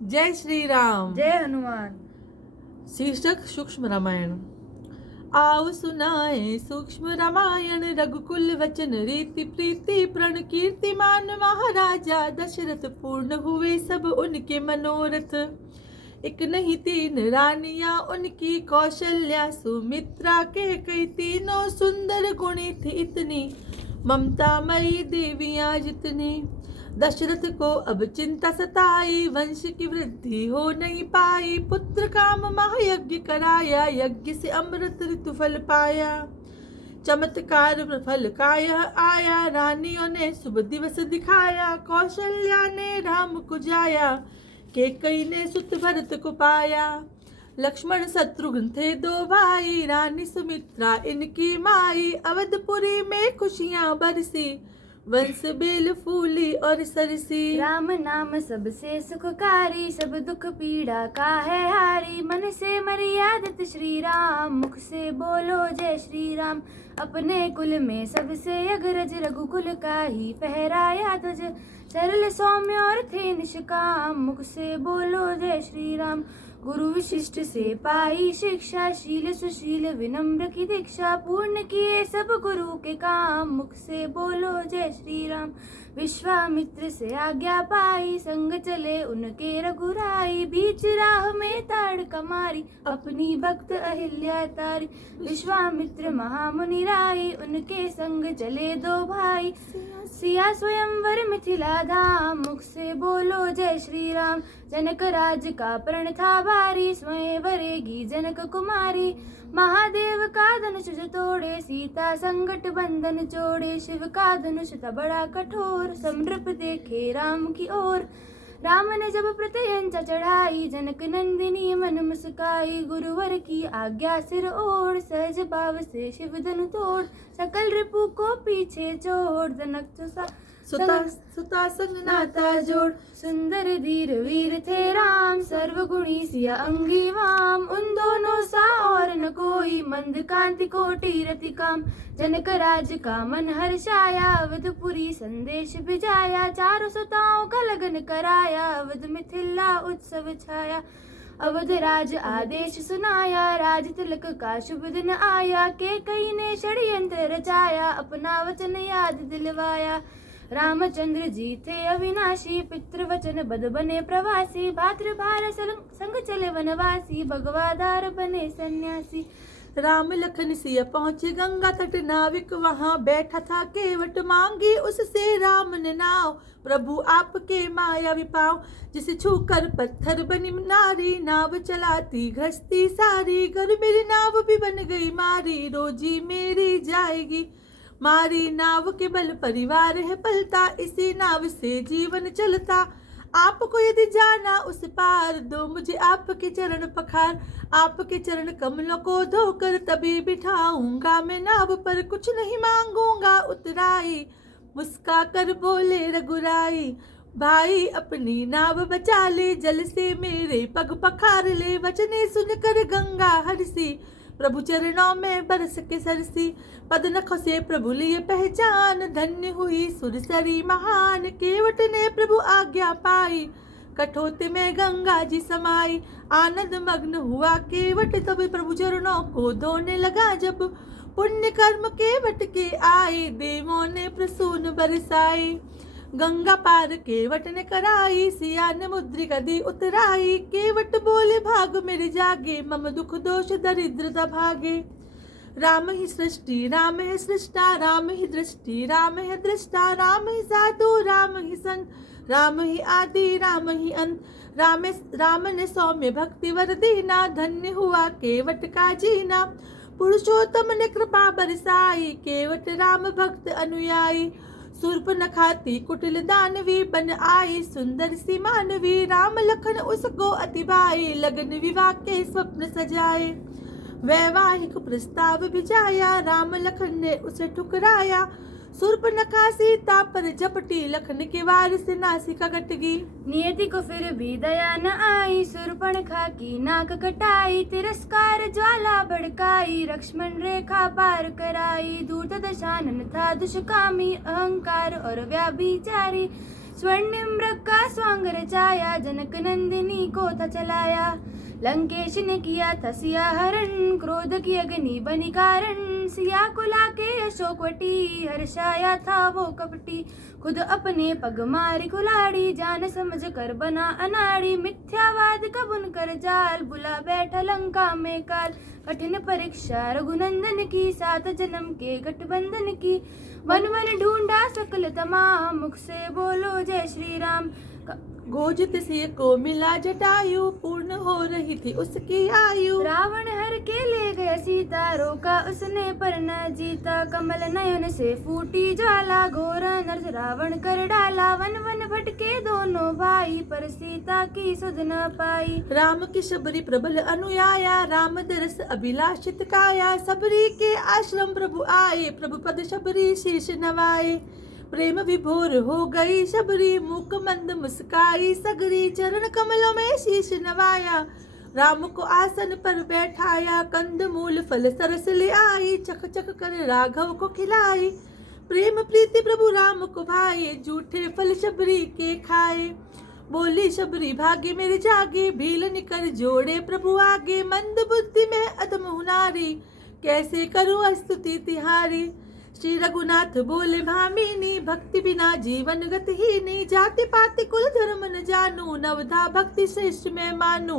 जय श्री राम। जय हनुमान। शीर्षक सूक्ष्म रामायण। आओ सुनाए सूक्ष्म रामायण, रघुकुल वचन रीति प्रीति प्रण कीर्तिमान महाराजा दशरथ, पूर्ण हुए सब उनके मनोरथ। एक नहीं तीन रानियां उनकी, कौशल्या सुमित्रा के कई, तीनों सुंदर गुणी थी इतनी, ममता मई देवियां जितनी। दशरथ को अब चिंता सताई, वंश की वृद्धि हो नहीं पाई। पुत्र काम महायज्ञ कराया, यज्ञ से अमृत ऋतु फल पाया। चमत्कार फल का यह आया, रानियों ने शुभ दिवस दिखाया। कौशल्या ने राम को जाया, कैकेयी ने सुत भरत को पाया। लक्ष्मण शत्रुघ्न थे दो भाई, रानी सुमित्रा इनकी माई। अवधपुरी में खुशियां बरसी, वंश बेल फूली और सरसी। राम नाम सबसे सुखकारी, सब दुख पीड़ा का है हारी। मन से मर्यादित श्री राम, मुख से बोलो जय श्री राम। अपने कुल में सबसे अग्रज, रघुकुल का ही फहराया ध्वज। सरल सौम्य और थे निष्काम, मुख से बोलो जय श्री राम। गुरु विशिष्ट से पाई शिक्षा, शील सुशील विनम्र की दीक्षा। पूर्ण किए सब गुरु के काम, मुख से बोलो जय श्री राम। विश्वामित्र से आज्ञा पाई, संग चले उनके रघुराई। बीच राह में ताड़ कमारी, अपनी भक्त अहिल्या तारी। विश्वामित्र महामुनि राई, उनके संग चले दो भाई। सिया स्वयंवर मिथिला धाम, मुख से बोलो जय श्री राम। जनक राज का प्रण था भारी, स्वयं वरेगी जनक कुमारी। महादेव का धनुष तोड़े, सीता संकट बंधन जोड़े। शिव का धनुष था बड़ा कठोर, समृप देखे राम की ओर। राम ने जब प्रत्यंचा चढ़ाई, जनक नंदिनी मन मुस्काई। गुरुवर की आज्ञा सिर ओढ़, सहज भाव से शिव धनु तोड़। सकल रिपु को पीछे छोड़, जनक सुता संग नाता जोड़। सुंदर धीर वीर थे राम, सर्वगुणी सिया अंगी वाम। उन दोनों सा और न कोई, मंद कांति कोटि रति काम। जनक राज का मन हर्षाया, अवधपुरी संदेश भिजाया। चारों सुताओं का लगन कराया, अवध मिथिला उत्सव छाया। अवध राज आदेश सुनाया, राज तिलक का शुभ दिन आया। कैकेयी ने षड्यंत्र रचाया, अपना वचन याद दिलवाया। रामचंद्र जी थे अविनाशी, पितृ वचन बद बने प्रवासी। भातृभार संग चले वनवासी, भगवाधार बने सन्यासी। राम लखन सिया पहुँचे गंगा तट, नाविक वहाँ बैठा था केवट। मांगी उससे राम ने नाव, प्रभु आपके माया विपाव। जिसे छूकर पत्थर बनी नारी, नाव चलाती घसती सारी। घर मेरी नाव भी बन गई मारी, रोजी मेरी जाएगी मारी। नाव के बल परिवार है पलता, इसी नाव से जीवन चलता। आपको यदि जाना उस पार, दो मुझे आपके चरण पखार। आपके चरण कमलों को धोकर तभी बिठाऊंगा मैं नाव पर। कुछ नहीं मांगूंगा उतराई, मुस्का कर बोले रघुराई। भाई अपनी नाव बचा ले, जल से मेरे पग पखार ले। वचने सुनकर गंगा हरसी, प्रभु चरणों में बरस के सरसी। पद नखों से प्रभु लिए पहचान, धन्य हुई सुरसरी महान। केवट ने प्रभु आज्ञा पाई, कठोते में गंगा जी समाई। आनंद मग्न हुआ केवट, तब प्रभु चरणों को धोने लगा जब। पुण्य कर्म केवट के आए, देवों ने प्रसून बरसाई। गंगा पार केवट ने कराई, सिया ने मुद्रिका दी उतराई। केवट बोले भाग मेरे जागे, मम दुख दोष दरिद्रता भागे। राम ही सृष्टि राम है सृष्टा, राम ही दृष्टि राम है दृष्टा। राम ही साधु राम ही संत, राम ही आदि राम ही अंत। राम ने सौम्य भक्ति वर दीना, धन्य हुआ केवट का जीना। पुरुषोत्तम ने कृपा बरसाई, केवट राम भक्त अनुयायी। शूर्पणखा थी कुटिल दानवी, बन आई सुंदर सी मानवी। राम लखन उसको अति भाई, लगन विवाह के स्वप्न सजाए। वैवाहिक प्रस्ताव भिजाया, राम लखन ने उसे ठुकराया। शूर्पणखा सीता पर झपटी, लखन के वार से नासिका कट गई। नियति को फिर भी दया न आई, शूर्पणखा की नाक कटाई। तिरस्कार ज्वाला भड़काई, लक्ष्मण रेखा पार कराई। दूत दशानन था दुष्कामी, अहंकार और व्याभिचारी। स्वर्णिम मृग का स्वांग रचाया, जनक नंदिनी को था चलाया। लंकेश ने किया था सिया हरण, क्रोध की अग्नि बनी कारण। सिया को लाके अशोकवटी, हर्षाया था वो कपटी। खुद अपने पग मारी कुलाड़ी, जान समझ कर बना अनाड़ी। मिथ्यावाद का बुनकर जाल, बुला बैठा लंका में काल। कठिन परीक्षा रघुनंदन की, 7 जन्म के गठबंधन की। वन वन ढूंढा सकल तमाम, मुख से बोलो जय श्री राम। गोजित से को मिला जटायु, पूर्ण हो रही थी उसकी आयु। रावण हर के ले गया सीता, रोका उसने पर न जीता। कमल नयन से फूटी ज्वाला, घोर नर्स रावण कर डाला। वन वन भटके दोनों भाई, पर सीता की सुध न पाई। राम की शबरी प्रबल अनुयाया, राम दरस अभिलाषित काया। सबरी के आश्रम प्रभु आए, प्रभु पद शबरी शीश नवाए। प्रेम विभोर हो गई शबरी, मुख मंद मुस्काई सगरी। चरण कमलों में शीश नवाया, राम को आसन पर बैठाया। कंद मूल फल सरस ले आई, चख चख कर राघव को खिलाई। प्रेम प्रीति प्रभु राम को भाए, जूठे फल शबरी के खाए। बोली शबरी भागी मेरे जागे, भील निकर जोड़े प्रभु आगे। मंद बुद्धि में अधम हुनारी, कैसे करूं स्तुति तिहारी। श्री रघुनाथ बोले भामिनी, भक्ति बिना जीवन गतिहीनी। जाति पाति कुल धर्म न जानू, नवधा भक्ति श्रेष्ठ में मानू।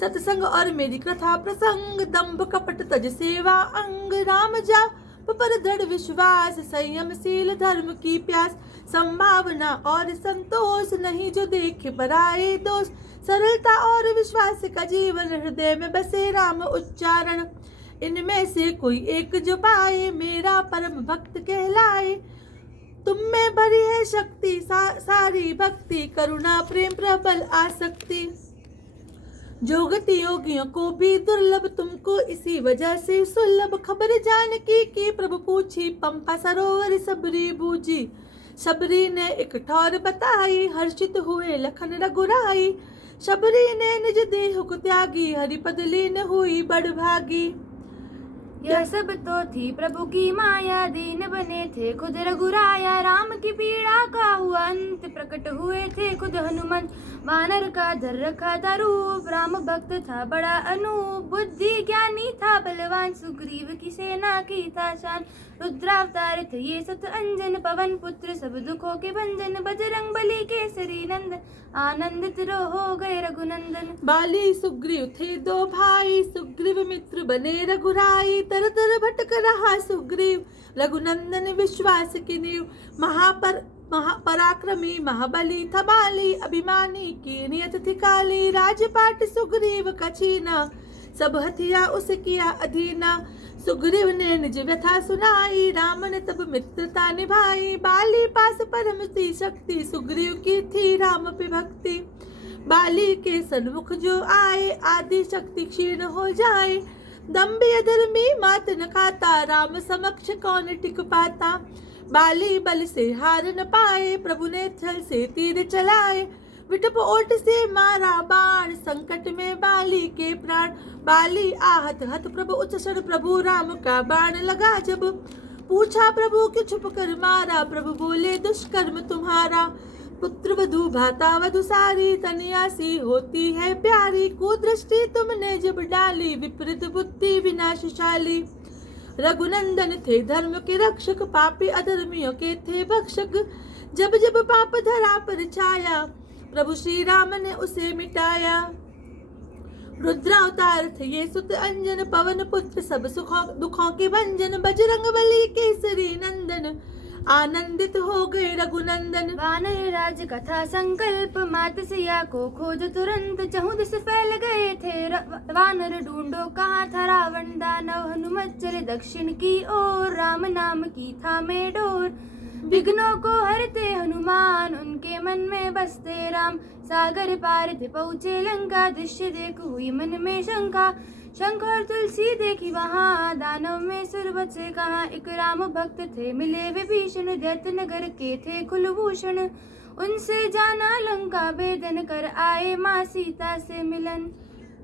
सत्संग और मेरी कथा प्रसंग, दंभ कपट तज सेवा अंग। राम जा पर दृढ़ विश्वास, संयमशील धर्म की प्यास। संभावना और संतोष, नहीं जो देखे पराए दोष। सरलता और विश्वास का जीवन, हृदय में बसे राम उच्चारण। इनमें से कोई एक जो पाए, मेरा परम भक्त कहलाए। तुम में भरी है शक्ति सारी भक्ति, करुणा प्रेम प्रबल आसक्ति। जोगति योगियों को भी दुर्लभ, तुमको इसी वजह से सुलभ। खबर जानकी की प्रभु पूछी, पंपा सरोवर सबरी बूझी। शबरी ने एक ठौर बताई, हर्षित हुए लखन रघुराई। शबरी ने निज देह को त्यागी, हरिपद लीन हुई बड़ भागी। यह सब तो थी प्रभु की माया, दीन बने थे खुद रघुराया। राम की पीड़ा का हुआ अंत, प्रकट हुए थे खुद हनुमंत। वानर का धर रखा था रूप, राम भक्त था बड़ा अनूप। बुद्धि ज्ञानी था बलवान, सुग्रीव की सेना की था शान। रुद्रावतार थे ये सत अंजन, पवन पुत्र सब दुखों के भंजन। बजरंग बली केसरी नंदन, आनंदित हो गए रघुनंदन। बाली सुग्रीव थे दो भाई, सुग्रीव मित्र बने रघुराई। तर तर भटक रहा सुग्रीव, रघुनंदन विश्वास की नींव। महापराक्रमी महाबली था बाली, अभिमानी की नियत थी काली। राजपाट सुग्रीव का छीना, सब हथिया उस किया अधीना। सुग्रीव ने निज व्यथा सुनाई, राम ने तब मित्रता निभाई। बाली पास परम सी शक्ति, सुग्रीव की थी राम पे भक्ति। बाली के सन्मुख जो आए, आदि शक्ति क्षीण हो जाए। दम्भी अधर्मी मात न खाता, राम समक्ष कौन टिक पाता। बाली बल से हार न पाए, प्रभु ने छल से तीर चलाए। विटप ओट से मारा बाण, संकट में बाली के प्राण। बाली आहत हत प्रभु उच्च क्षण, प्रभु राम का बाण लगा जब। पूछा प्रभु क्यों छुप कर मारा, प्रभु बोले दुष्कर्म तुम्हारा। पुत्र वधु भाता वधु सारी, तनिया सी होती है प्यारी। कुदृष्टि तुमने जब डाली, विपरीत बुद्धि विनाशशाली। रघुनंदन थे धर्म के रक्षक, पापी अधर्मियों के थे भक्षक। जब जब पाप धरा पर छाया, प्रभु श्री राम ने उसे मिटाया। रुद्रावतार थे ये सुत अंजन, पवन पुत्र सब सुखों दुखों के भंजन। बजरंग बली केसरी नंदन, आनंदित हो गए रघुनंदन। वानर राज कथा संकल्प, मात सिया को खोज तुरंत। चहुद से फैल गए थे वानर, ढूंढो कहाँ था रावण दानव। हनुमत चले दक्षिण की ओर, राम नाम की था में डोर। विघ्नों को हरते हनुमान, उनके मन में बसते राम। सागर पार थे पहुँचे लंका, दृश्य देख हुई मन में शंका। शंख और तुलसी देखी वहाँ, दानव में सुरवत से कहा। एक राम भक्त थे मिले विभीषण, दैत्य नगर के थे कुलभूषण। उनसे जाना लंका भेदन, कर आए माँ सीता से मिलन।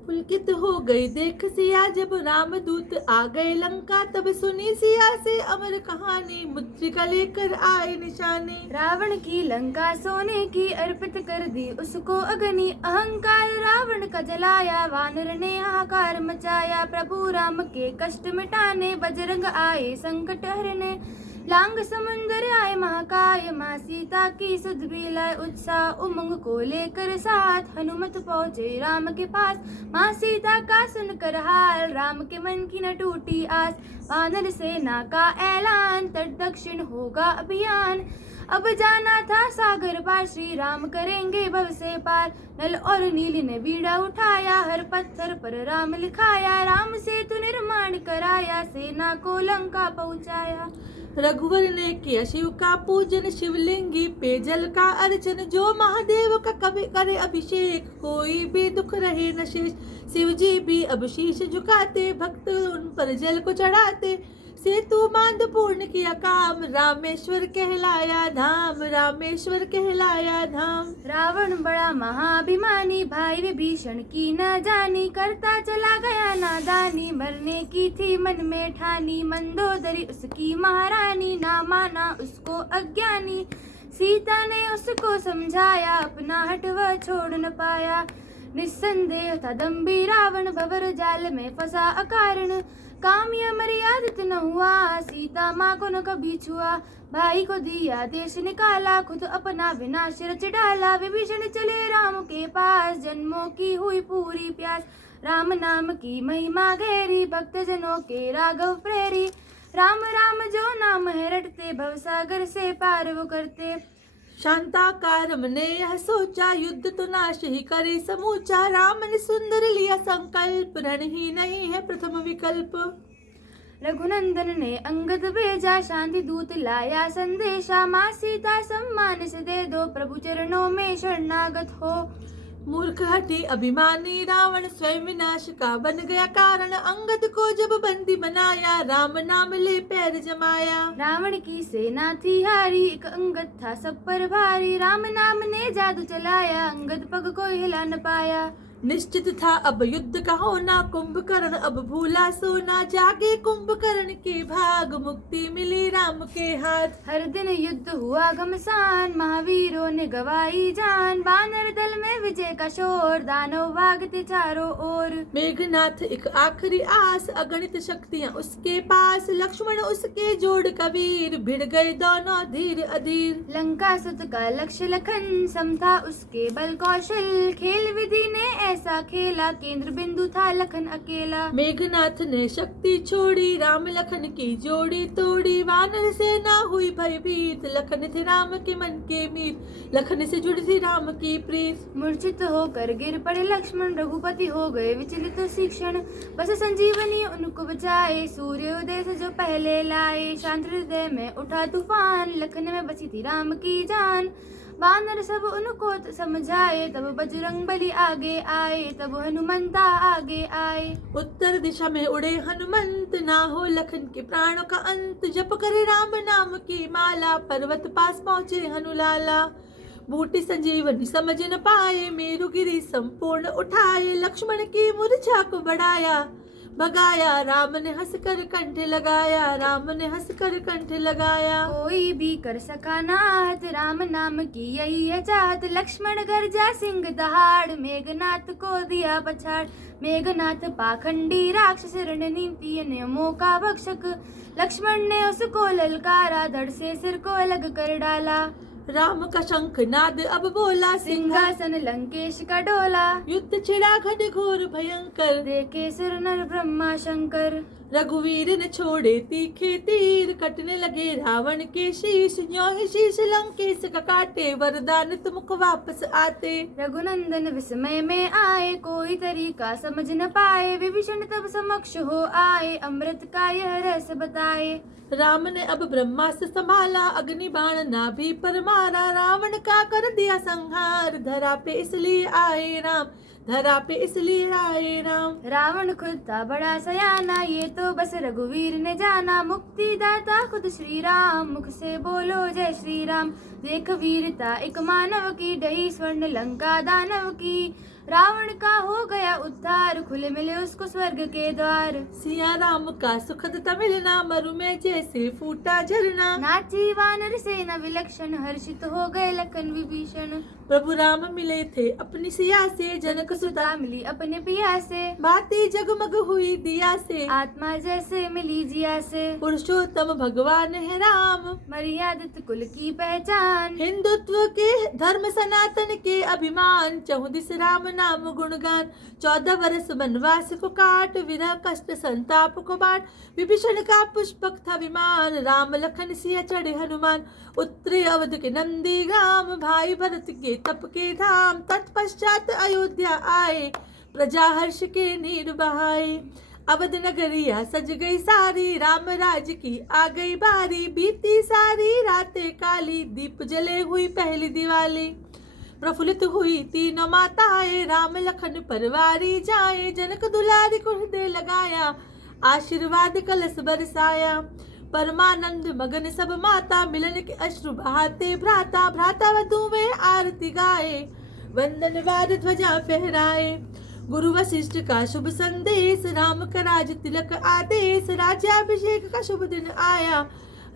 पुलकित हो गई देख सिया जब रामदूत आ गए लंका, तब सुनी सिया से अमर कहानी, मुद्रिका लेकर आए निशानी। रावण की लंका सोने की अर्पित कर दी उसको अग्नि, अहंकार रावण का जलाया, वानर ने हाहाकार मचाया। प्रभु राम के कष्ट मिटाने बजरंग आए संकट हरने, लांग समुंदर आए महाकाय, माँ सीता की सुध भी लाए उत्साह उमंग को लेकर साथ, हनुमत पहुँचे राम के पास, माँ सीता का सुनकर हाल, राम के मन की न टूटी आस। वानर सेना का ऐलान तट दक्षिण होगा अभियान, अब जाना था सागर पार, श्री राम करेंगे भव से पार। नल और नील ने बीड़ा उठाया, हर पत्थर पर राम लिखाया, राम सेतु निर्माण कराया, सेना को लंका पहुँचाया। रघुवर ने किया शिव का पूजन, शिवलिंगी पे जल का अर्चन, जो महादेव का कभी करे अभिषेक, कोई भी दुख रहे न शेष। शिव जी भी अब शीश झुकाते, भक्त उन पर जल को चढ़ाते, सेतु बांध पूर्ण किया काम, रामेश्वर कहलाया धाम, रामेश्वर कहलाया धाम। रावण बड़ा महाभिमानी, भाई विभीषण की न जानी, करता चला गया नादानी, मरने की थी मन में ठानी, मंदोदरी उसकी महारानी, ना माना उसको अज्ञानी, सीता ने उसको समझाया, अपना हट वह छोड़ न पाया। निस्संदेह था दम्भी रावण, भंवर जाल में फंसा अकारण, काम्य मर्यादित न हुआ, सीता माँ को न कभी छुआ, भाई को दिया देश निकाला, खुद अपना विनाश रच डाला। विभीषण चले राम के पास, जन्मों की हुई पूरी प्यास, राम नाम की महिमा गहरी, भक्त जनों के राघव प्रेरी, राम राम जो नाम है रटते, भवसागर से पार वो करते। शांताकारम ने यह सोचा, युद्ध तो नाश ही करे समूचा, राम ने सुंदर लिया संकल्प, रण ही नहीं है प्रथम विकल्प। रघुनंदन ने अंगद भेजा, शांति दूत लाया संदेशा, माँ सीता सम्मान से दे दो, प्रभु चरणों में शरणागत हो। मूर्ख हठी अभिमानी रावण, स्वयं विनाश का बन गया कारण, अंगद को जब बंदी बनाया, राम नाम ले पैर जमाया। रावण की सेना थी हारी, एक अंगद था सब पर भारी, राम नाम ने जादू चलाया, अंगद पग को हिला न पाया। निश्चित था अब युद्ध का होना, कुंभकर्ण अब भूला सोना, जागे कुंभकर्ण के भाग, मुक्ति मिली राम के हाथ। हर दिन युद्ध हुआ घमसान, महावीरों ने गवाई जान, वानर दल में विजय का शोर, दानव भागते चारों ओर। मेघनाथ एक आखिरी आस, अगणित शक्तियां उसके पास, लक्ष्मण उसके जोड़ कबीर, भिड़ गए दोनों धीर अधीर। लंका सुत का लक्ष्य लखन, सम था उसके बल कौशल, खेल विधि ने ऐसा खेला, केंद्र बिंदु था लखन अकेला। मेघनाथ ने शक्ति छोड़ी, राम लखन की जोड़ी तोड़ी, वानर सेना हुई भयभीत, लखन थे राम के मन के मीत, लखन से जुड़ी थी राम की प्रीत। मूर्छित होकर गिर पड़े लक्ष्मण, रघुपति हो गए विचलित शिक्षण, बस संजीवनी उनको बचाए, सूर्योदय से जो पहले लाए, शांत हृदय में उठा तूफान, लखन में बसी थी राम की जान। वानर सब उनको समझाए, तब बजरंग बली आगे आए, तब हनुमंता आगे आए। उत्तर दिशा में उड़े हनुमंत, ना हो लखन के प्राणों का अंत, जप करे राम नाम की माला, पर्वत पास पहुँचे हनुलाला। बूटी संजीवनी समझ न पाए, मेरुगिरी संपूर्ण उठाए, लक्ष्मण की मूर्छा को बढ़ाया, भगाया, राम ने हंसकर कंठ लगाया, राम ने हंसकर कंठ लगाया। कोई भी कर सका नाथ, राम नाम की यही है चाहत, लक्ष्मण गरजा सिंह दहाड़, मेघनाथ को दिया पछाड़। मेघनाथ पाखंडी राक्षस, रणनीति नियमों का भक्षक, लक्ष्मण ने उसको ललकारा, धड़ से सिर को अलग कर डाला। राम का शंख नाद अब बोला, सिंहासन लंकेश का डोला, युद्ध छिड़ा घनघोर भयंकर, देखे सुर नर ब्रह्मा शंकर। रघुवीर ने छोड़े तीखे तीर, कटने लगे रावण के शीश, ज्यों ही शीश लंकेश का काटे, वरदान तुमको वापस आते। रघुनंदन विस्मय में आए, कोई तरीका समझ न पाए, विभीषण तब समक्ष हो आए, अमृत का यह रहस्य बताए। राम ने अब ब्रह्मास्त्र संभाला, अग्नि बाण नाभि पर मारा, रावण का कर दिया संहार, धरा पे इसलिए आए राम, धरा पे इसलिए आए राम। रावण खुद था बड़ा सयाना, ये तो बस रघुवीर ने जाना, मुक्ति दाता खुद श्री राम, मुख से बोलो जय श्री राम। देख वीरता एक मानव की, डही स्वर्ण लंका दानव की, रावण का हो गया उद्धार, खुले मिले उसको स्वर्ग के द्वार। सिया राम का सुखद तमिलना, मरु में जैसे फूटा झरना। नाची वानर सेना विलक्षण, हर्षित हो गए लखन विभीषण। प्रभु राम मिले थे अपनी सिया से, जनक सुता सुधा मिली अपने पिया से, बाती जगमग हुई दिया से। आत्मा जैसे मिली जिया से, पुरुषोत्तम भगवान है राम, मर्यादित कुल की पहचान। हिंदुत्व के धर्म सनातन के अभिमान, चहुदिस राम नाम गुणगान। 14 वर्ष वनवास को काट, विरह कष्ट संताप को बांट। विभीषण का पुष्पक था विमान, राम लखन सिया चढ़े हनुमान। उत्तरे अवध के नंदी ग्राम, भाई भरत के तप के धाम। तत्पश्चात अयोध्या आए, प्रजा हर्ष के नीर बहाए। अवध नगरिया सज गई सारी, राम राज की आ गई बारी। बीती सारी रातें काली, दीप जले हुई पहली दिवाली। प्रफुल्लित हुई तीनों माताएं, राम लखन परवारी जाए। जनक दुलारी को हृदय लगाया, आशीर्वाद कलश बरसाया। परमानंद मगन सब माता, मिलन के अश्रु बहाते भ्राता। भ्राता वधू में आरती गाए, वंदन वार ध्वजा फहराए। गुरु वशिष्ठ का शुभ संदेश, राम का राज तिलक आदेश। राज्याभिषेक का शुभ दिन आया,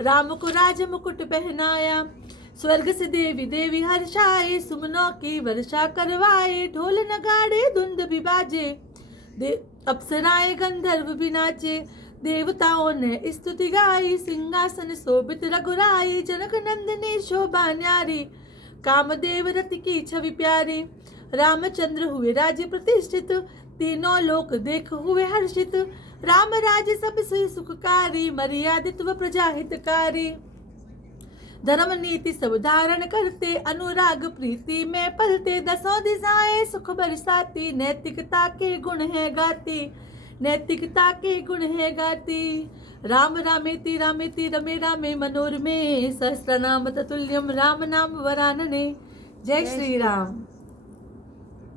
राम को राज मुकुट पहनाया। स्वर्ग से देवी देवी हर्षाए, सुमनों की वर्षा करवाए। ढोल नगाड़े धुंद भी बाजे, अप्सराएं गंधर्व भी नाचे। देवताओं ने स्तुति गाई, सिंहासन शोभित रघुराई। जनक नंदनी शोभा न्यारी, कामदेव रति की छवि प्यारी। रामचंद्र हुए राज्य प्रतिष्ठित, तीनों लोक देख हुए हर्षित। राम राज्य सबसे सुखकारी, मर्यादित व प्रजा हितकारी। धर्म नीति सब धारण करते, अनुराग प्रीति में पलते। 10 दिशाएं सुख बरसाती, नैतिकता के गुण है गाती। नैतिकता के गुण है गाती। राम रामेति रामेति रमे रामे मनोरमे, सहस्रनाम ततुल्यम राम नाम वरानने। जय श्री राम।